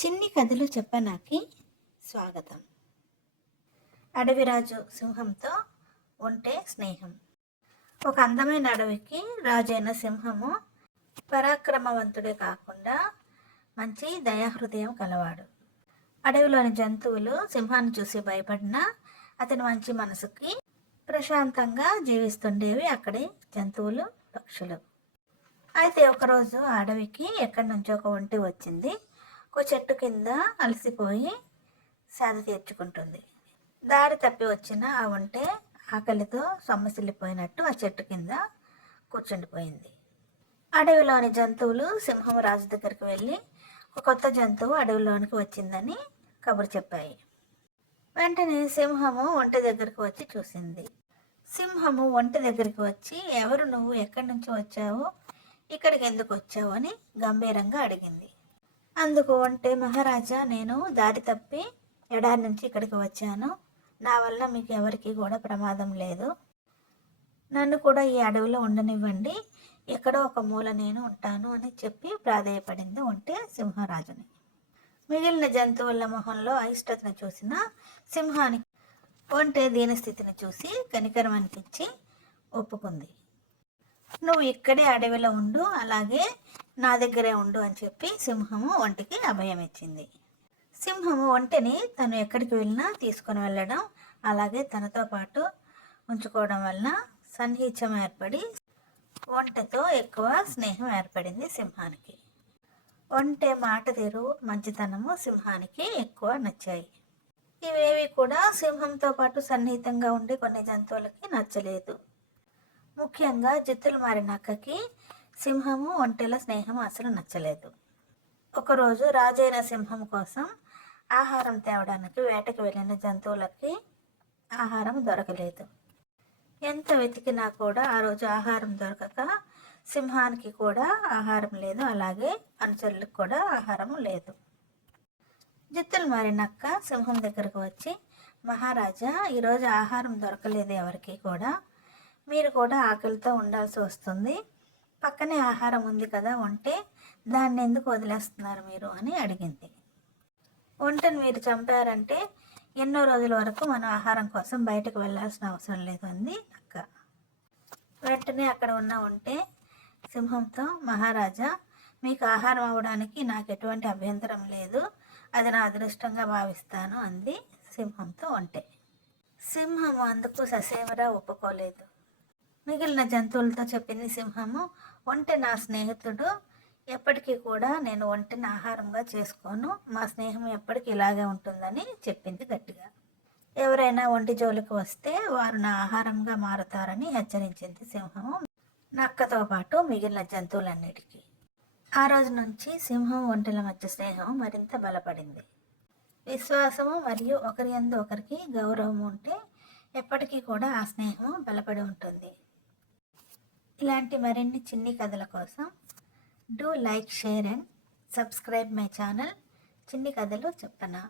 చిన్ని కథలు చెప్పనాకి స్వాగతం. అడవిరాజు సింహంతో ఉంటే స్నేహం. ఒక అందమైన అడవికి రాజైన సింహము పరాక్రమవంతుడే కాకుండా మంచి దయాహృదయం కలవాడు. అడవిలోని జంతువులు సింహాన్ని చూసి భయపడినా అతని మంచి మనసుకి ప్రశాంతంగా జీవిస్తుండేవి అక్కడి జంతువులు, పక్షులు. అయితే ఒకరోజు ఆ అడవికి ఎక్కడి నుంచో ఒక ఒంటె వచ్చింది. ఒక చెట్టు కింద అలసిపోయి సేద తీర్చుకుంటుంది. దారి తప్పి వచ్చిన ఆ ఒంటె ఆకలితో సొమ్మసిల్లిపోయినట్టు ఆ చెట్టు కింద కూర్చుండిపోయింది. అడవిలోని జంతువులు సింహం రాజు దగ్గరికి వెళ్ళి ఒక కొత్త జంతువు అడవిలోనికి వచ్చిందని కబురు చెప్పాయి. వెంటనే సింహము ఒంటె దగ్గరికి వచ్చి చూసింది. సింహము ఒంటె దగ్గరికి వచ్చి, ఎవరు నువ్వు, ఎక్కడి నుంచి వచ్చావు, ఇక్కడికి ఎందుకు వచ్చావు అని గంభీరంగా అడిగింది. అందుకు ఒంటె, మహారాజా, నేను దారి తప్పి ఎడారి నుంచి ఇక్కడికి వచ్చాను. నా వల్ల మీకు ఎవరికి కూడా ప్రమాదం లేదు. నన్ను కూడా ఈ అడవిలో ఉండనివ్వండి. ఎక్కడో ఒక మూల నేను ఉంటాను అని చెప్పి ప్రాధేయపడింది ఒంటె సింహరాజుని. మిగిలిన జంతువుల మొహంలో అయిష్టతను చూసిన సింహానికి ఒంటె దీనస్థితిని చూసి కనికరం అనిపించి ఒప్పుకుంది. నువ్వు ఇక్కడే అడవిలో ఉండు, అలాగే నా దగ్గరే ఉండు అని చెప్పి సింహము ఒంటెకి అభయం ఇచ్చింది. సింహము ఒంటెని తను ఎక్కడికి వెళ్ళినా తీసుకొని వెళ్ళడం, అలాగే తనతో పాటు ఉంచుకోవడం వలన సన్నిహిత్యం ఏర్పడి ఒంటెతో ఎక్కువ స్నేహం ఏర్పడింది సింహానికి. ఒంటె మాట తీరు, మంచితనము సింహానికి ఎక్కువ నచ్చాయి. ఇవేవి కూడా సింహంతో పాటు సన్నిహితంగా ఉండే కొన్ని జంతువులకి నచ్చలేదు. ముఖ్యంగా జిత్తులు మారిన నక్కకి సింహము ఒంటెల స్నేహం అసలు నచ్చలేదు. ఒకరోజు రాజైన సింహం కోసం ఆహారం తేవడానికి వేటకు వెళ్ళిన జంతువులకి ఆహారం దొరకలేదు. ఎంత వెతికినా కూడా ఆ రోజు ఆహారం దొరకక సింహానికి కూడా ఆహారం లేదు, అలాగే అనుచరులకు కూడా ఆహారం లేదు. జిత్తులు మారి నక్క సింహం దగ్గరకు వచ్చి, మహారాజా, ఈరోజు ఆహారం దొరకలేదు ఎవరికి కూడా, మీరు కూడా ఆకలితో ఉండాల్సి వస్తుంది. పక్కనే ఆహారం ఉంది కదా ఒంటె, దాన్ని ఎందుకు వదిలేస్తున్నారు మీరు అని అడిగింది. ఒంటెను మీరు చంపారంటే ఎన్నో రోజుల వరకు మనం ఆహారం కోసం బయటకు వెళ్ళాల్సిన అవసరం లేదు అంది నక్క. వెంటనే అక్కడ ఉన్న ఒంటె సింహంతో, మహారాజా, మీకు ఆహారం అవ్వడానికి నాకు ఎటువంటి అభ్యంతరం లేదు, అది నా అదృష్టంగా భావిస్తాను అంది సింహంతో ఒంటె. సింహము అందుకు ససేమరా ఒప్పుకోలేదు. మిగిలిన జంతువులతో చెప్పింది సింహము, ఒంటె నా స్నేహితుడు, ఎప్పటికీ కూడా నేను ఒంటెని ఆహారంగా చేసుకోను, మా స్నేహం ఎప్పటికీ ఇలాగే ఉంటుందని చెప్పింది గట్టిగా. ఎవరైనా ఒంటి జోలికి వస్తే వారు నా ఆహారంగా మారుతారని హెచ్చరించింది సింహము నక్కతో పాటు మిగిలిన జంతువులన్నిటికీ. ఆ రోజు నుంచి సింహం ఒంటెల మధ్య స్నేహం మరింత బలపడింది. విశ్వాసము మరియు ఒకరి యందు ఒకరికి గౌరవం ఉంటే ఎప్పటికీ కూడా ఆ స్నేహం బలపడి ఉంటుంది. ఇలాంటి మరిన్ని చిన్ని కథల కోసం do like, share and subscribe my channel చిన్ని కథలు చెప్పనా.